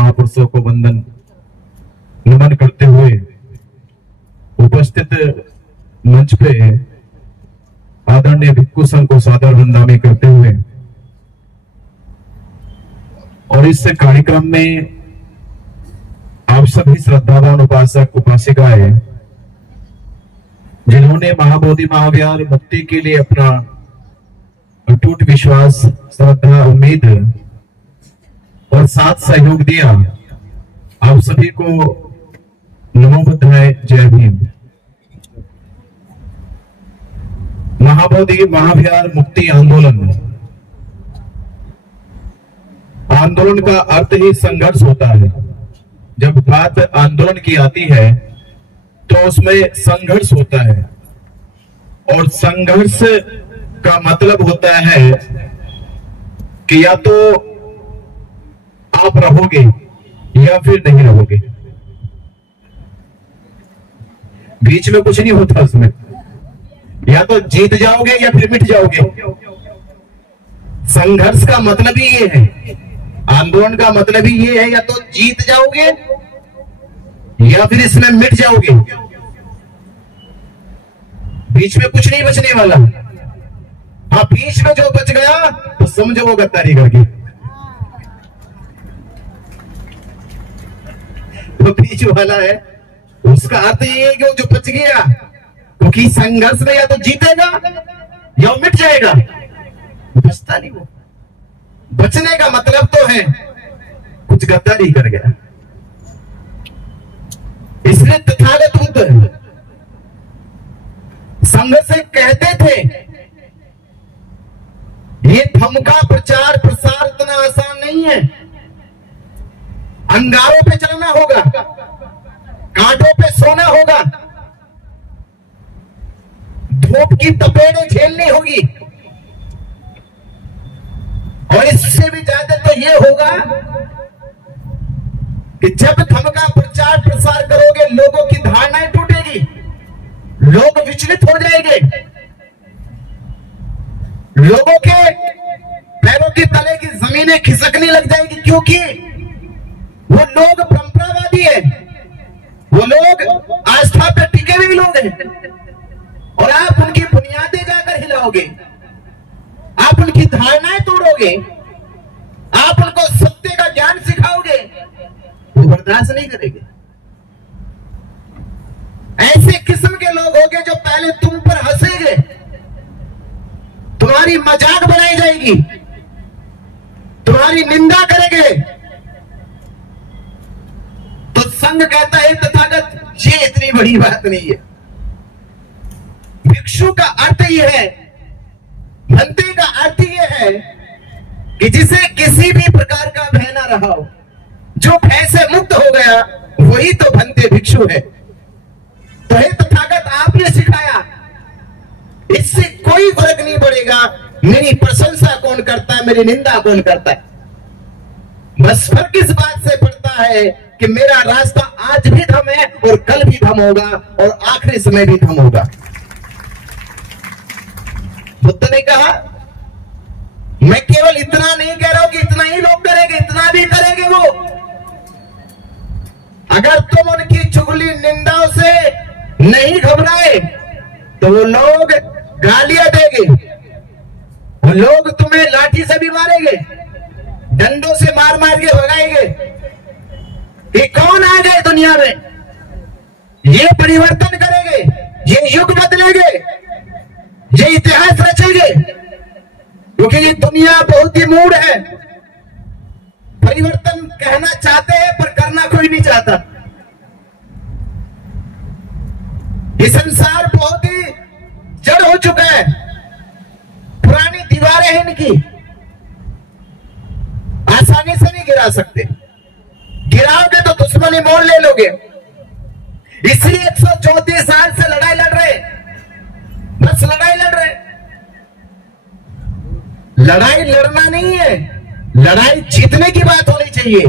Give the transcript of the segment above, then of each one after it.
महापुरुषों को वंदन नमन करते हुए उपस्थित मंच पे आदरणीय भिक्खु संघ को सादर वंदना करते हुए और इस कार्यक्रम में आप सभी श्रद्धावान उपासक उपासिकाएं जिन्होंने महाबोधि महाविहार मुक्ति के लिए अपना अटूट विश्वास, श्रद्धा, उम्मीद और साथ सहयोग दिया, आप सभी को नमो बुद्धाय, जय भीम। महाबोधि महाविहार मुक्ति आंदोलन का अर्थ ही संघर्ष होता है। जब बात आंदोलन की आती है तो उसमें संघर्ष होता है और संघर्ष का मतलब होता है कि या तो आप रहोगे या फिर नहीं रहोगे, बीच में कुछ नहीं होता। उसमें या तो जीत जाओगे या फिर मिट जाओगे। संघर्ष का मतलब ही ये है, आंदोलन का मतलब ही ये है, या तो जीत जाओगे या फिर इसमें मिट जाओगे। बीच में कुछ नहीं बचने वाला। हाँ, बीच में जो बच गया तो समझो वो गद्दारी करके। तो बीच वाला है, उसका अर्थ ये है कि वो जो बच गया, क्योंकि संघर्ष में या तो जीतेगा या मिट जाएगा, बचता नहीं वो। बचने का मतलब तो है कुछ गद्दारी कर गया। इसलिए तथागत बुद्ध संघ से कहते थे ये धम्म का प्रचार प्रसार इतना आसान नहीं है। अंगारों पे चलना होगा, कांटों पे सोना होगा, धूप की तपेड़ें झेलनी होगी, और इससे भी ज्यादा तो ये होगा कि जब धम्म का प्रचार प्रसार करोगे लोगों की धारणाएं टूटेगी, लोग विचलित हो जाएंगे, लोगों के पैरों के तले की जमीनें खिसकने लग जाएगी, क्योंकि वो लोग परंपरावादी है, वो लोग आस्था पे टिके हुए लोग हैं, और आप उनकी बुनियादें जाकर हिलाओगे, आप उनकी धारणाएं तोड़ोगे, आप उनको सत्य का ज्ञान सिखाओगे, वो बर्दाश्त नहीं करेंगे। ऐसे किस्म के लोग होंगे जो पहले तुम पर हंसेंगे, तुम्हारी मजाक बनाई जाएगी, तुम्हारी निंदा करेंगे। तो संघ कहता है तथागत ये इतनी बड़ी बात नहीं है। भिक्षु का अर्थ यह है, भंते का अर्थ यह है कि जिसे किसी भी प्रकार का भय ना रहा हो, जो भय से मुक्त हो गया, वही तो भंते भिक्षु है। तो हे तथागत आपने सिखाया, इससे कोई फर्क नहीं पड़ेगा मेरी प्रशंसा कौन करता है, मेरी निंदा कौन करता है। बस फर्क इस बात से पड़ता है कि मेरा रास्ता आज भी धम है और कल भी धम होगा और आखिरी समय भी धम होगा। बुद्ध ने कहा मैं केवल इतना नहीं कह रहा हूं कि इतना ही लोग करेंगे, इतना भी करेंगे वो। अगर तुम उनकी चुगली निंदाओं से नहीं घबराए तो वो लोग गालियां देंगे, वो लोग तुम्हें लाठी से भी मारेंगे, डंडों से मार मार के भगाएंगे। ये कौन आ गए दुनिया में, ये परिवर्तन करेंगे, ये युग बदलेंगे, ये इतिहास रचेंगे, क्योंकि ये दुनिया बहुत ही मूड है। परिवर्तन कहना चाहते हैं पर करना कोई नहीं चाहता। ये संसार बहुत ही जड़ हो चुका है, पुरानी दीवारें हैं इनकी, आसानी से नहीं गिरा सकते। गिराओगे तो दुश्मनी मोड़ ले लोगे। इसलिए 134 साल से लड़ाई लड़ रहे, बस लड़ाई लड़ रहे। लड़ाई लड़ना नहीं है, लड़ाई जीतने की बात होनी चाहिए।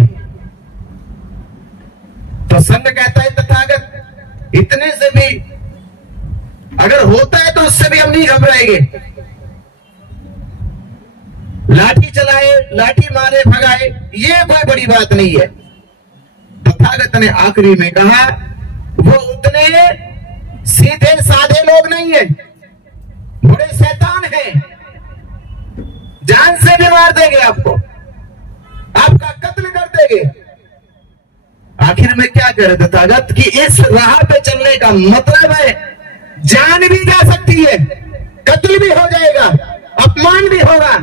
तो संघ कहता है तथागत इतने से भी अगर होता है तो उससे भी हम नहीं घबराएंगे। लाठी चलाए, लाठी मारे, भगाए, ये कोई बड़ी बात नहीं है। तथागत ने आखिरी में कहा, वो उतने सीधे साधे लोग नहीं है, बड़े शैतान हैं, जान से भी मार देंगे आपको, आपका कत्ल कर देंगे। आखिर में क्या कह रहे तथागत कि इस राह पे चलने का मतलब है जान भी जा सकती है, कत्ल भी हो जाएगा, अपमान भी होगा,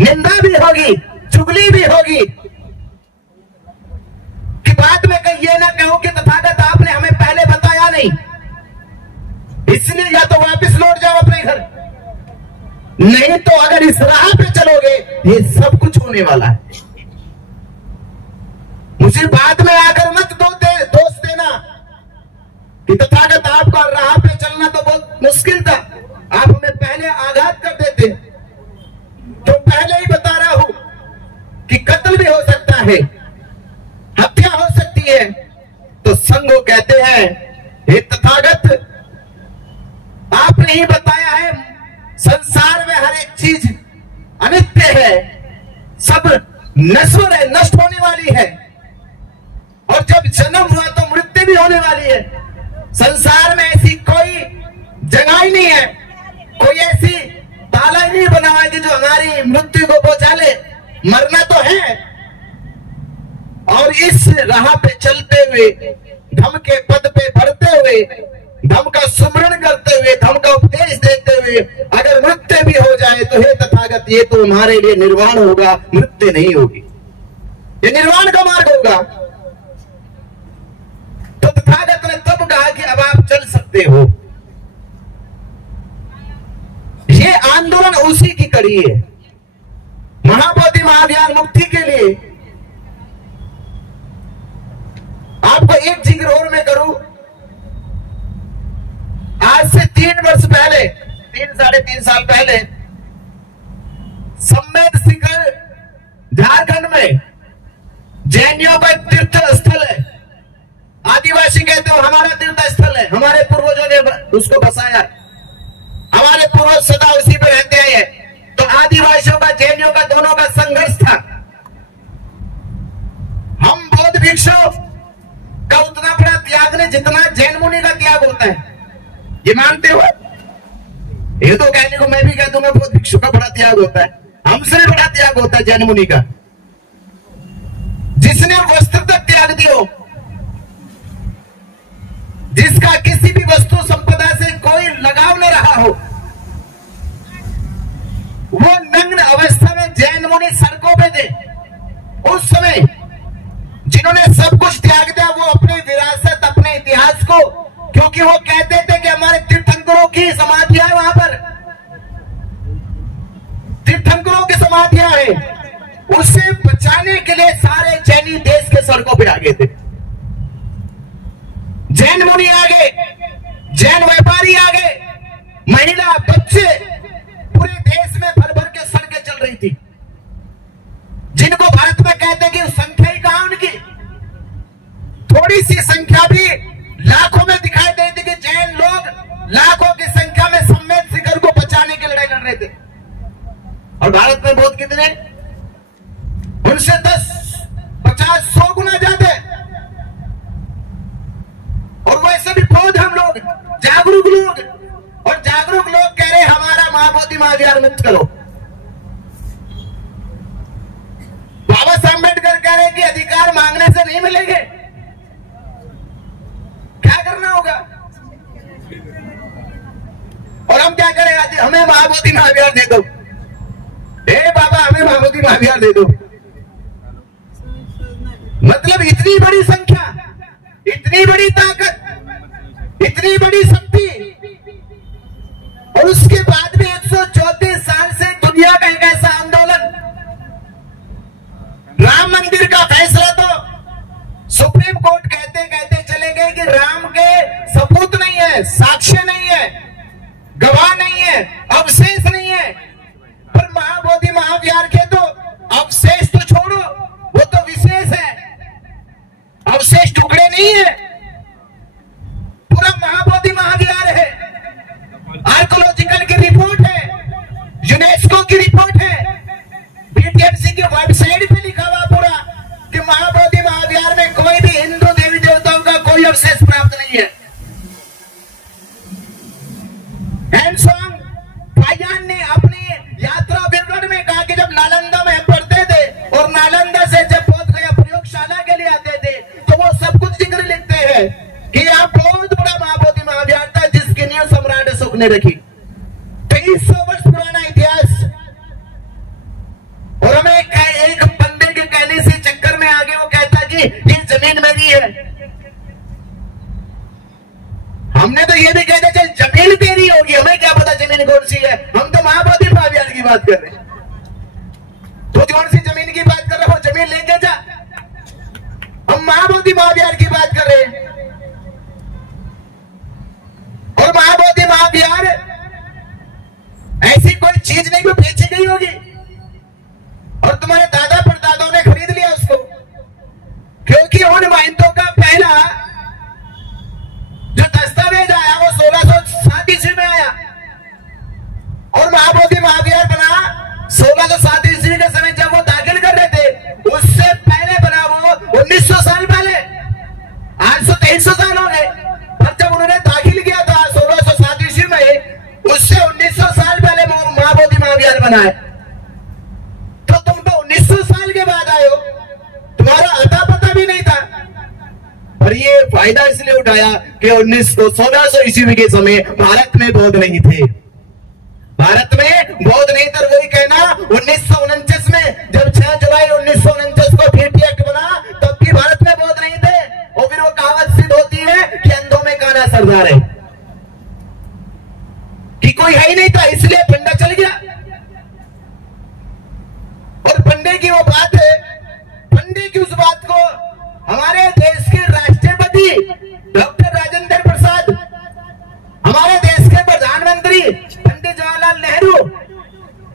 निंदा भी होगी, चुगली भी होगी, कि बाद में कहीं ये ना कहो कि तथागत आपने हमें पहले बताया नहीं, इसलिए या तो वापस लौट जाओ अपने घर, नहीं तो अगर इस राह पे चलोगे ये सब कुछ होने वाला है। मुझे बाद में आकर मत दोष देना कि तथागत आपका राह पे चलना तो बहुत मुश्किल था, आप हमें पहले आघात कर देते। तो पहले ही बता रहा हूं कि कत्ल भी हो सकता है, हत्या हो सकती है। तो संगो कहते हैं, हे तथागत आपने ही बताया है संसार में हर एक चीज अनित्य है, सब नश्वर है, नष्ट होने वाली है, और जब जन्म हुआ तो मृत्यु भी होने वाली है। संसार में ऐसी कोई जगह ही नहीं है, कोई ऐसी ताला ही नहीं बना हुआ कि जो हमारी मृत्यु को पहुंचा ले, मरना तो है। और इस राह पे चलते हुए, धम के पद पे बढ़ते हुए, धम का सुमरण करते हुए, धम का उपदेश देते हुए अगर मृत्यु भी हो जाए तो हे तथागत ये तो हमारे लिए निर्वाण होगा, मृत्यु नहीं होगी, ये निर्वाण का मार्ग होगा। तो तथागत ने तब कहा कि अब आप चल सकते हो। ये आंदोलन उसी की कड़ी है, महाबोधि महाज्ञान मुक्ति के लिए। आपको एक जिक्र और मैं करूं, आज से 3 वर्ष पहले, 3-3.5 साल पहले सम्मेद शिखर झारखंड में जैनियों का तीर्थ स्थल है, आदिवासी कहते हो हमारा तीर्थ स्थल है, हमारे पूर्वजों ने उसको बसाया, हमारे पूर्वज सदा उसी पे रहते आए हैं। तो आदिवासियों का, जैनियों का, दोनों का संघर्ष था। हम बौद्ध भिक्षु का उतना बड़ा त्याग नहीं जितना जैन मुनि का त्याग होता है, ये मानते हो? ये तो कहने को मैं भी कह दूंगा बौद्ध भिक्षु का बड़ा त्याग होता है, हमसे बड़ा त्याग होता है जैन मुनि का। जिसने वस्त्र तक त्याग दियो, जिसका किसी भी वस्तु संपदा से कोई लगाव न रहा हो, वो नग्न अवस्था में जैन मुनि सड़कों पे थे। उस समय जिन्होंने सब कुछ त्याग दिया, वो अपनी विरासत, अपने इतिहास को, क्योंकि वो कहते थे कि हमारे तीर्थंकरों की समाधियां है, वहां पर तीर्थंकरों की समाधियां हैं, उससे बचाने के लिए सारे जैनी देश के सड़कों पे आ गए थे। जैन मुनि आ गए, जैन व्यापारी आ गए, महिला, बच्चे, पूरे देश में भर भर के सड़कें चल रही थी, जिनको भारत में कहते हैं कि संख्या ही कहां उनकी, थोड़ी सी संख्या भी लाखों में दिखाई देती कि जैन लोग लाखों की संख्या में सम्मेद शिखर को बचाने की लड़ाई लड़ रहे थे। और भारत में बहुत कितने, उनसे 10, 50, 100 गुना ज्यादा। और वैसे भी बहुत हम लोग जागरूक लोग, और जागरूक लोग कह रहे हमारा महाबोधि महाविहार मुक्त करो। बाबा साहब अम्बेडकर कह रहे कि अधिकार मांगने से नहीं मिलेंगे, क्या करना होगा? और हम क्या करें? हमें महाबोधि महाविहार दे दो, हे बाबा हमें महाबोधि महाविहार दे दो। मतलब इतनी बड़ी संख्या, इतनी बड़ी ताकत, इतनी बड़ी शक्ति, और उसके बाद भी 134 साल से दुनिया का एक ऐसा आंदोलन। राम मंदिर का फैसला तो सुप्रीम कोर्ट कहते कहते चले गए कि राम के सबूत नहीं है, साक्ष्य नहीं है, गवाह नहीं है, अवशेष नहीं है। पर महाबोधि महाविहार के तो अवशेष तो छोड़ो, वो तो विशेष है, अवशेष टुकड़े नहीं है, पूरा महाबोधि महाविहार है। आर्कोलॉजिकल की रिपोर्ट है, यूनेस्को की रिपोर्ट है, बीटीएमसी की वेबसाइट पे लिखा हुआ पूरा कि महाबोधि महाविहार में कोई भी हिंदू देवी सामने रखी। 2300 वर्ष पुराना इतिहास, और हमें एक बंदे के कहने से चक्कर में आगे वो कहता कि ये जमीन मेरी है। हमने तो ये भी कहते चल जमीन तेरी होगी, हमें क्या पता जमीन कौन सी है। हम तो महाबोधि महाविहार की बात कर रहे हैं। तो कौन सी जमीन की बात कर रहे हो, जमीन लेके जा। हम महाबोधि महाविहार की बात कर रहे हैं, और महाबोधि महाविहार ऐसी कोई चीज नहीं जो बेची गई होगी और तुम्हारे दादा परदादाओं ने खरीद लिया उसको, क्योंकि उन महंतों का पहला जो दस्तावेज आया वो 1607 ईस्वी में आया, और महाबोधि महाविहार बना 1607 ईस्वी के समय जब वो दाखिल कर रहे थे, उससे पहले बना वो 1900 साल पहले। आज तो 300 साल हो गए, और जब उन्होंने दाखिल किया था 1607 ईस्वी में, उससे 1900 साल पहले महाबोधि महाविहार बना है। तो तुम तो 1900 साल के बाद आए हो, तुम्हारा अता पता भी नहीं था। और ये फायदा इसलिए उठाया कि 1600 ईस्वी के समय भारत में बौद्ध नहीं थे, भारत में बौद्ध नहीं था। वही कहना 1949 में जब 6 जुलाई 1949 को पीटी एक्ट बना, तब भी भारत में बौद्ध नहीं थे। और फिर वो कहावत सिद्ध होती है कि अंधों में काना सरदार है, कि कोई है ही नहीं था, इसलिए पंडा चल गया। और पंडे की वो बात है, पंडे की उस बात को हमारे देश के राष्ट्रपति डॉक्टर राजेंद्र प्रसाद, हमारे देश के प्रधानमंत्री पंडित जवाहरलाल नेहरू,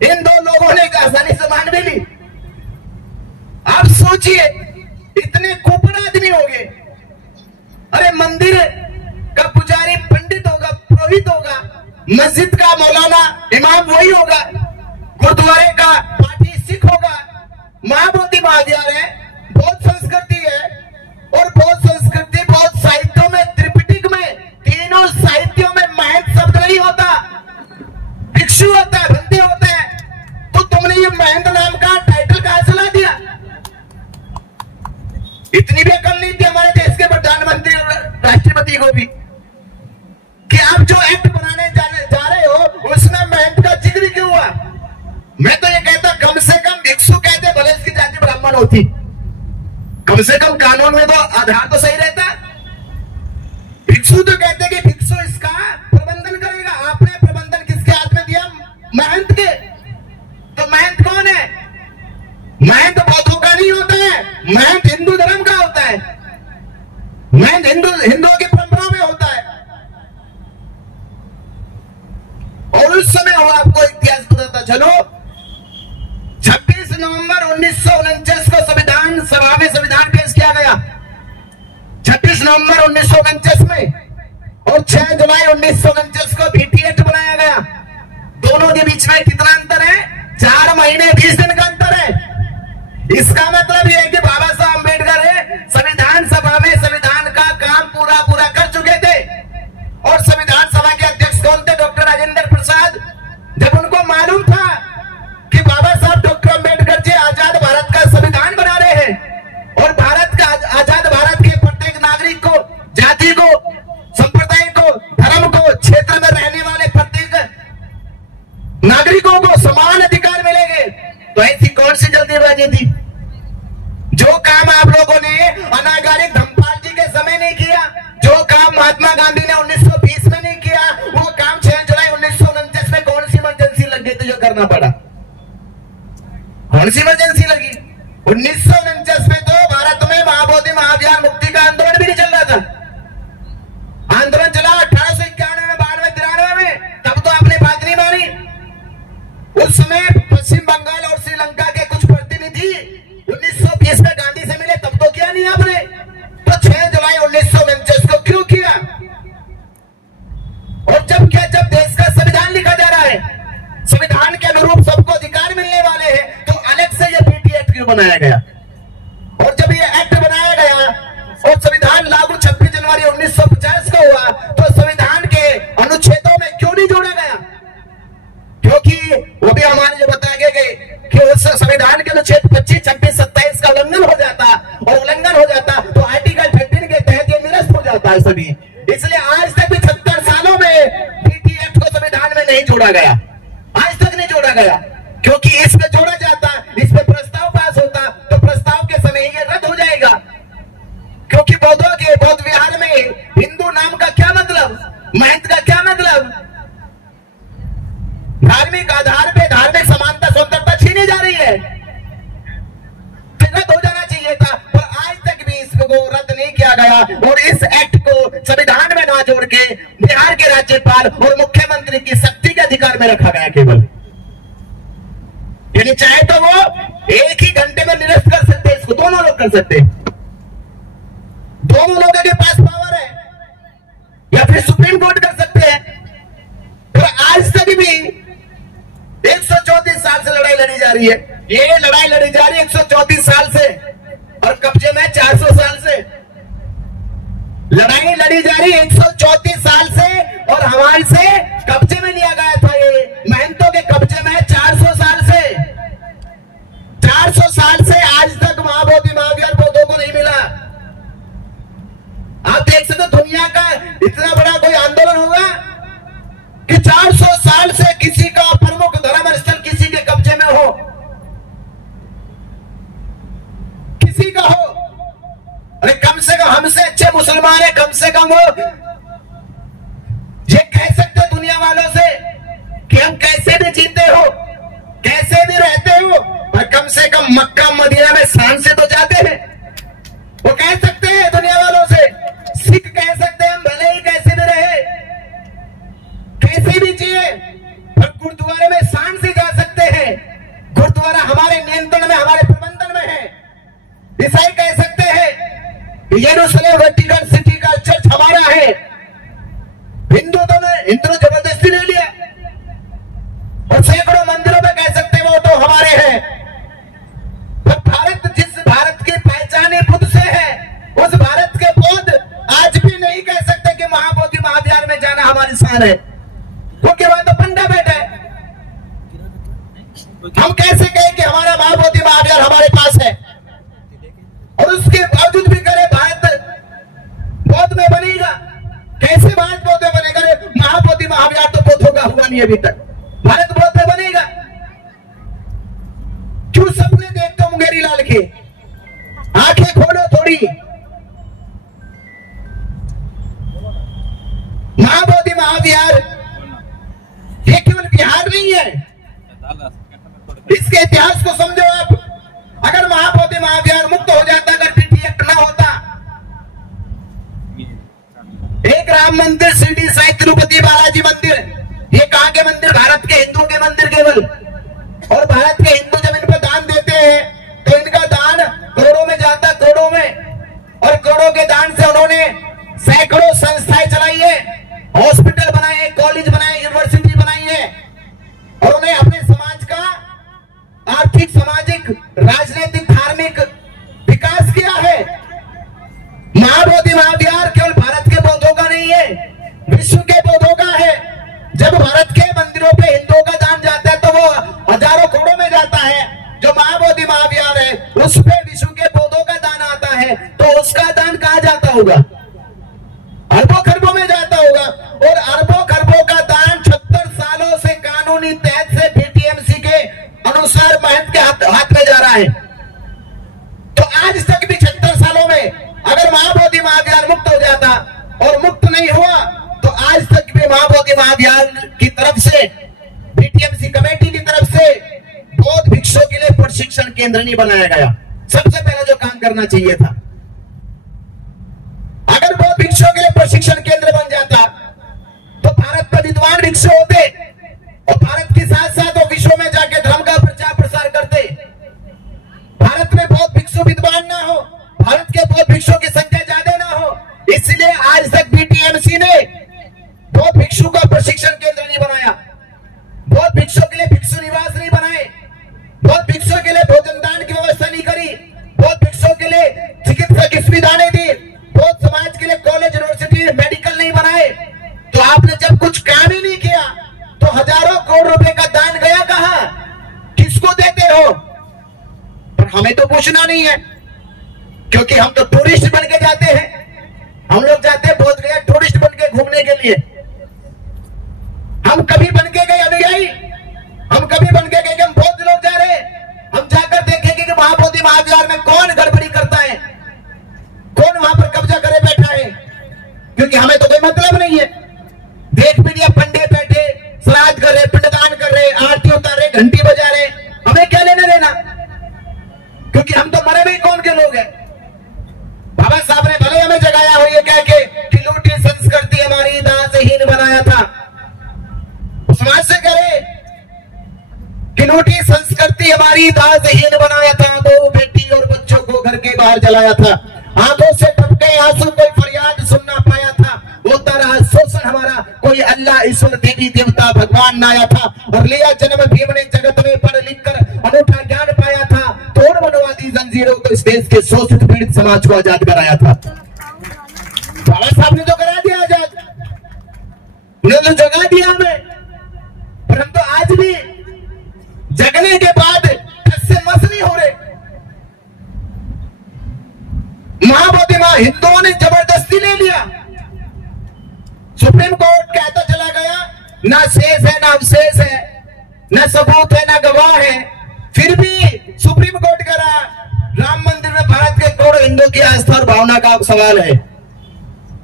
इन दो लोगों ने आसानी से मान भी ली। आप सोचिए इतने कुपन आदमी हो गए। अरे मंदिर का पुजारी पंडित होगा, पुरोहित होगा, मस्जिद का मौलाना इमाम वही होगा, गुरुद्वारे का पाठी सिख होगा। महाबोधि महाविहार है, बहुत संस्कृति है, और बहुत संस्कृति बहुत साहित्यों में, त्रिपिटक में, तीनों साहित्यों में महंत शब्द नहीं होता, भिक्षु होता है, बंदे होते हैं। तो तुमने ये महंत नाम का टाइटल कहां से ला दिया? इतनी भी अकल नहीं थी हमारे देश के प्रधानमंत्री राष्ट्रपति को भी, कि आप जो एक्ट बनाने जा रहे हो उसमें महंत का जिक्र क्यों हुआ? मैं तो ये कहता कम से कम भिक्षु कहते, भले इसकी जाति ब्राह्मण होती, कम से कम कानून में तो आधार तो सही रहता। भिक्षु तो कहते कि भिक्षु इसका प्रबंधन करेगा। आपने प्रबंधन किसके हाथ में दिया? महंत के। तो महंत कौन है? महंत बौद्धों का नहीं होता है, महंत हिंदू धर्म का होता है, महंत हिंदुओं की परंपरा में होता है। और उस समय हुआ, आपको इतिहास बताता चलो, 26 नवंबर 1949 को संविधान सभा में संविधान पेश किया गया, 26 नवंबर 1949 में, और 6 जुलाई 1949 को पीटी एक्ट बनाया गया। दोनों के बीच में कितना अंतर है? 4 महीने 20 दिन का अंतर है। इसका मतलब यह है कि बाबा साहब अम्बेडकर संविधान सभा में संविधान का काम पूरा कर चुके थे। और संविधान सभा के अध्यक्ष कौन थे? डॉक्टर राजेंद्र प्रसाद। जब उनको मालूम था कि बाबा साहब डॉक्टर अम्बेडकर जी आजाद भारत का संविधान बना रहे हैं, और भारत का आजाद भारत के प्रत्येक नागरिक को, जाति को, संप्रदाय को, धर्म को, क्षेत्र में रहने वाले प्रत्येक नागरिकों को समान अधिकार मिलेंगे, तो ऐसी कौन सी जल्दीबाजी थी? जो काम आप लोगों ने अनागारिक धम्मपाल जी के समय नहीं किया, जो काम महात्मा गांधी ने 1920 में नहीं किया, वो काम 6 जुलाई 1949 में कौन सी इमरजेंसी लग गई थी जो करना पड़ा? कौन सी इमरजेंसी लगी? 1949 में तो भारत में महाबोधि महाविहार मुक्ति का आंदोलन भी नहीं चल रहा था। आंदोलन चला 1891 में, 92, 93 में, तब तो आपने बात नहीं मानी। उस समय पश्चिम बंगाल और श्रीलंका के कुछ प्रतिनिधि 1920 में गांधी से मिले, तब तो किया नहीं आपने। तो 6 जुलाई 1949 को क्यों किया? और जब देश का संविधान लिखा जा रहा है, संविधान के अनुरूप सबको अधिकार मिलने वाले हैं, तो अलग से यह पीटी एक्ट क्यों बनाया गया? और जब यह एक्ट बनाया गया और संविधान लागू 26 जनवरी 1950 को हुआ, तो संविधान के अनुच्छेदों में क्यों नहीं जोड़ा गया? क्योंकि वो भी हमारे जो बताया गए कि उस संविधान के अनुच्छेद 25, 26, 27 का उल्लंघन हो जाता, और उल्लंघन हो जाता तो आर्टिकल 13 के तहत ये निरस्त हो जाता है सभी। इसलिए आज तक भी 70 सालों में पीटी एक्ट को जोड़ा गया, आज तक नहीं जोड़ा गया, क्योंकि इसमें जोड़ा जाता, इस पे प्रस्ताव पास होता तो प्रस्ताव के समय ये रद्द हो जाएगा। क्योंकि बौद्ध विहार में हिंदू नाम का क्या मतलब, महंत का क्या मतलब? धार्मिक आधार पे धार्मिक समानता स्वतंत्रता छीनी जा रही है, रद्द हो जाना चाहिए था, पर आज तक भी इसको रद्द नहीं किया गया। और इस एक्ट को संविधान में ना जोड़ के बिहार के राज्यपाल और मुख्यमंत्री की शक्ति के अधिकार में रखा गया केवल। यानी चाहे तो वो एक ही घंटे में निरस्त कर सकते हैं, इसको दोनों लोग कर सकते हैं, दोनों लोगों के पास पावर है, या फिर सुप्रीम कोर्ट कर सकते हैं। और आज तक भी 134 साल से लड़ाई लड़ी जा रही है, ये लड़ाई लड़ी जा रही है 134 साल से, और कब्जे में 400 साल से लड़ाई लड़ी जा रही है 134 साल से, और हमारे से कब्जे में लिया गया था ये महंतों के कब्जे में 400 साल से। 400 साल से आज तक महाबोधि महावीर बौद्धों को नहीं मिला। आप देख सकते दुनिया का इतना बड़ा कोई आंदोलन होगा कि 400 साल से किसी का प्रमुख धर्म स्थल किसी के कब्जे में हो, किसी का हो। अरे कम से कम हमसे अच्छे मुसलमान है, कम से कम वो ये कह सकते दुनिया वालों से कि हम कैसे भी जीते हो, कैसे भी रहते हो, और कम से कम मक्का मदीना में शान से तो जाते हैं, वो कह सकते हैं दुनिया वालों से। सिख कह सकते हैं हम भले ही कैसे भी रहे, कैसे भी जिए, पर गुरुद्वारे में शान से जा सकते हैं, गुरुद्वारा हमारे नियंत्रण में, हमारे प्रबंधन में है। ईसाई कह सकते हैं यरूशलेम वेटिकन सिटी का चर्च हमारा है, हिंदू ने जबरदस्ती ले लिया, और सैकड़ों मंदिरों में कह सकते हैं वो तो हमारे हैं। पर भारत जिस भारत की पहचान ही बुद्ध से है, उस भारत के बौद्ध आज भी नहीं कह सकते कि महाबोधि महाविहार में जाना हमारी शान है, क्योंकि वहां तो पंडा बैठा है। हम कैसे कहें कि हमारा महाबोधि महाविहार हमारे पास है, और उसके बावजूद भी करे भारत बौद्ध में बनेगा? कैसे भारत बौद्ध में बनेगा? महाबोधि महाविहार तो बौद्धों का हुआ नहीं अभी तक, भारत बौद्ध में बनेगा? क्यों सपने देखते हो मुंगेरी लाल के? आंखें खोलो थोड़ी। महाबोधि महाविहार ये केवल बिहार नहीं है, इसके इतिहास को समझो आप। अगर महाबोधि महाविहार मुक्त हो जाता, अगर पीटी एक्ट ना होता, एक राम मंदिर, शिरडी साई, तिरुपति बालाजी मंदिर, ये कहां के मंदिर? भारत के हिंदुओं के मंदिर केवल। और भारत के हिंदू जब इन पर दान देते हैं तो इनका दान करोड़ों में जाता, करोड़ों में, और करोड़ों के दान से उन्होंने सैकड़ों संस्थाएं चलाई है, हॉस्पिटल बनाए, कॉलेज बनाए, यूनिवर्सिटी बनाई है, और उन्हें अपने समाज का आर्थिक, सामाजिक, राजनीतिक, धार्मिक विकास किया है। महाबोधि महाविहार केवल भारत के बौद्धों का नहीं है, विश्व के बौद्धों का है। जब भारत के मंदिरों पे हिंदुओं का दान जाता है तो वो हजारों करोड़ों में जाता है। जो महाबोधि महाविहार है उस पे विश्व के बौद्धों का दान आता है, तो उसका दान कहां जाता होगा? अरबों खरबों में जाता होगा। और अरबों खरबों का दान 76 सालों से कानूनी तहत से बीटीएमसी के अनुसार महंत के हाथ में जा रहा है। तो आज तक भी 76 सालों में अगर महाबोधि महाविहार मुक्त हो जाता, और मुक्त नहीं हुआ, तो आज तक भी महाबोधि महाविहार की तरफ से, बीटीएमसी कमेटी की तरफ से बौद्ध भिक्षुओं के लिए प्रशिक्षण केंद्र नहीं बनाया गया। सबसे पहले जो काम करना चाहिए था, अगर बौद्ध भिक्षुओं के लिए प्रशिक्षण केंद्र बन जाता तो भारत में विद्वान भिक्षु होते, और भारत के साथ साथ वो विश्व में जाके धर्म का प्रचार प्रसार करते। भारत में बौद्ध भिक्षु विद्वान ना हो, भारत के बौद्ध भिक्षुओं की संख्या ज्यादा ना हो, इसलिए आज तक बीटीएमसी ने बौद्ध भिक्षु का प्रशिक्षण केंद्र नहीं बनाया, बौद्ध भिक्षुओं के लिए भिक्षु निवास नहीं बनाए, बौद्ध भिक्षुओं के लिए भोजन दान की व्यवस्था नहीं करी, बौद्ध भिक्षुओं के लिए चिकित्सा की सुविधा नहीं दी, बौद्ध समाज के लिए कॉलेज, यूनिवर्सिटी, मेडिकल नहीं बनाए। तो आपने जब कुछ काम ही नहीं किया तो हजारों करोड़ रुपए का दान गया कहां? किसको देते हो? पर हमें तो पूछना नहीं है, क्योंकि हम तो टूरिस्ट बन के जाते हैं। हम लोग जाते हैं बोध गया टूरिस्ट बन के घूमने के लिए। हम कभी बन के गए अभी मतलब नहीं है। देख मीडिया पंडित बैठे श्राद्ध कर रहे, पिंडदान कर रहे, आरती उतार रहे, घंटी बजा रहे, हमें क्या लेना देना, क्योंकि हम तो मरे भी कौन के लोग हैं। बाबा साहब ने भले हमें जगाया हो ये कह के कि लूटी संस्कृति हमारी दासहीन बनाया था, समाज से करे कि लूटी संस्कृति हमारी दासहीन बनाया था, दो बेटी और बच्चों को घर के बाहर जलाया था, आंखों से टपके आंसू, कोई फरियाद सुन ना पाया था, होता रहा शोषण हमारा, कोई अल्लाह ईश्वर देवी देवता भगवान ना आया था, और लिया जन्म भीम ने जगत में पढ़ लिख कर अनूठा ज्ञान पाया था, तोड़ मनवादी जंजीरों को इस देश के शोषित पीड़ित समाज को आजाद कराया था। बाबा साहब ने तो करा दिया आजाद, उन्हें तो जगा दिया हमें, पर हम तो आज भी जगने के बाद से मस नहीं हो रहे। महाबोधि मां हिंदुओं ने जबरदस्ती ले लिया, सुप्रीम कोर्ट कहता चला गया ना शेष है ना अवशेष है, ना सबूत है ना गवाह है, फिर भी सुप्रीम कोर्ट कह रहा राम मंदिर में भारत के करोड़ों हिंदुओं की आस्था और भावना का सवाल है।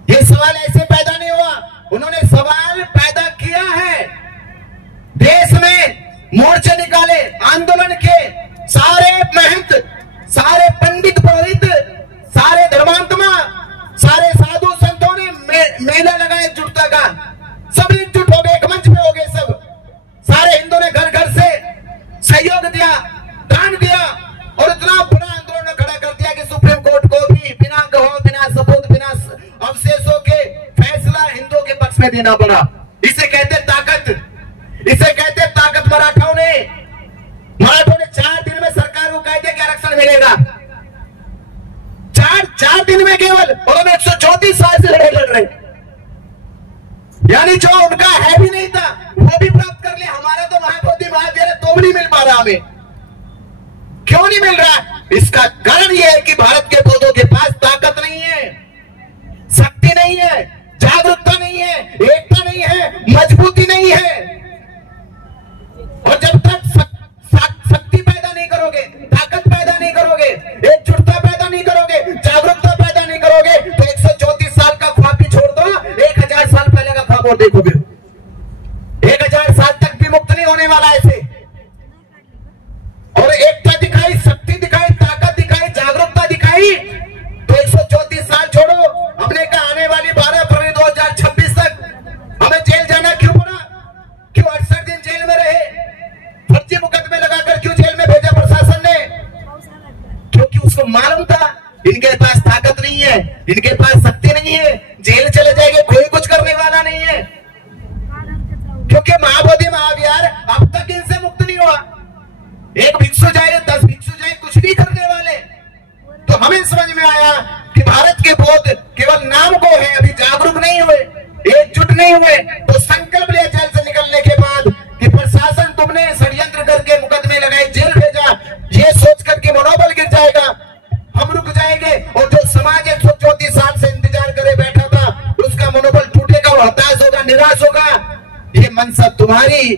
ये सवाल ऐसे पैदा नहीं हुआ, उन्होंने सवाल पैदा किया है। देश में मोर्चे निकाले, आंदोलन के सारे महंत, सारे पंडित पुरोहित, सारे धर्मात्मा, सारे साधु संतों ने मेला लगाया एकजुटता का, सब एकजुट हो गए, एक मंच पे हो गए सब, सारे हिंदुओं ने घर घर से सहयोग दिया, दान दिया, और इतना बड़ा आंदोलन खड़ा कर दिया कि सुप्रीम कोर्ट को भी बिना गवाह, बिना सबूत, बिना अवशेषों के फैसला हिंदुओं के पक्ष में देना पड़ा। इसे कहते ताकत, इसे कहते ताकत। मराठों ने 4 दिन में सरकार को कह दिया कि आरक्षण मिलेगा, चार दिन में केवल, और हम 134 साल से लड़ रहे, यानी जो उनका है भी नहीं था वो भी प्राप्त कर लिया। हमारा तो महाबोधि महावीर तो भी नहीं मिल पा रहा हमें। क्यों नहीं मिल रहा? इसका कारण यह है कि भारत के पौधों के पास ताकत नहीं है, शक्ति नहीं है, जागरूकता नहीं है, एकता नहीं है, मजबूती नहीं है। और जब तक शक्ति पैदा नहीं करोगे, ताकत पैदा नहीं करोगे, एकजुटता पैदा नहीं करोगे, जागरूकता पैदा नहीं करोगे, तो 134 साल का ख्वाब भी छोड़ दो, 1000 साल पहले का ख्वाब और देखोगे, 1000 साल तक भी मुक्त नहीं होने वाला ऐसे। और एकता दिखाई, शक्ति दिखाई, ताकत दिखाई, जागरूकता दिखाई, तो 134 साल छोड़ो, हमने कहा आने वाली 12 फरवरी 2026 तक हमें जेल जाना क्यों पड़ा? क्यों 68 दिन जेल में रहे? फर्जी मुकदमे लगाकर क्यों जेल में भेजा प्रशासन ने? क्योंकि उसको मालूम था इनके पास ताकत नहीं है, इनके पास शक्ति नहीं है, जेल चले जाएंगे, कोई कुछ करने वाला नहीं है। क्योंकि महाबोधि महावीर अब तक इनसे मुक्त नहीं हुआ। एक भिक्षु जाए, 10 भिक्षु जाए, कुछ नहीं करने वाले। तो हमें समझ में आया कि भारत के बौद्ध केवल नाम को है, अभी जागरूक नहीं हुए, एकजुट नहीं हुए। तो संकल्प लिया जेल से निकलने के बाद कि प्रशासन तुमने षड्यंत्र करके मुकदमे लगाए, जेल भेजा, ये सोच करके मनोबल गिर जाएगा, हम रुक जाएंगे, और जो समाज 134 साल से इंतजार करे बैठा था उसका मनोबल टूटेगा, वो हताश होगा, निराश होगा। ये मनसा तुम्हारी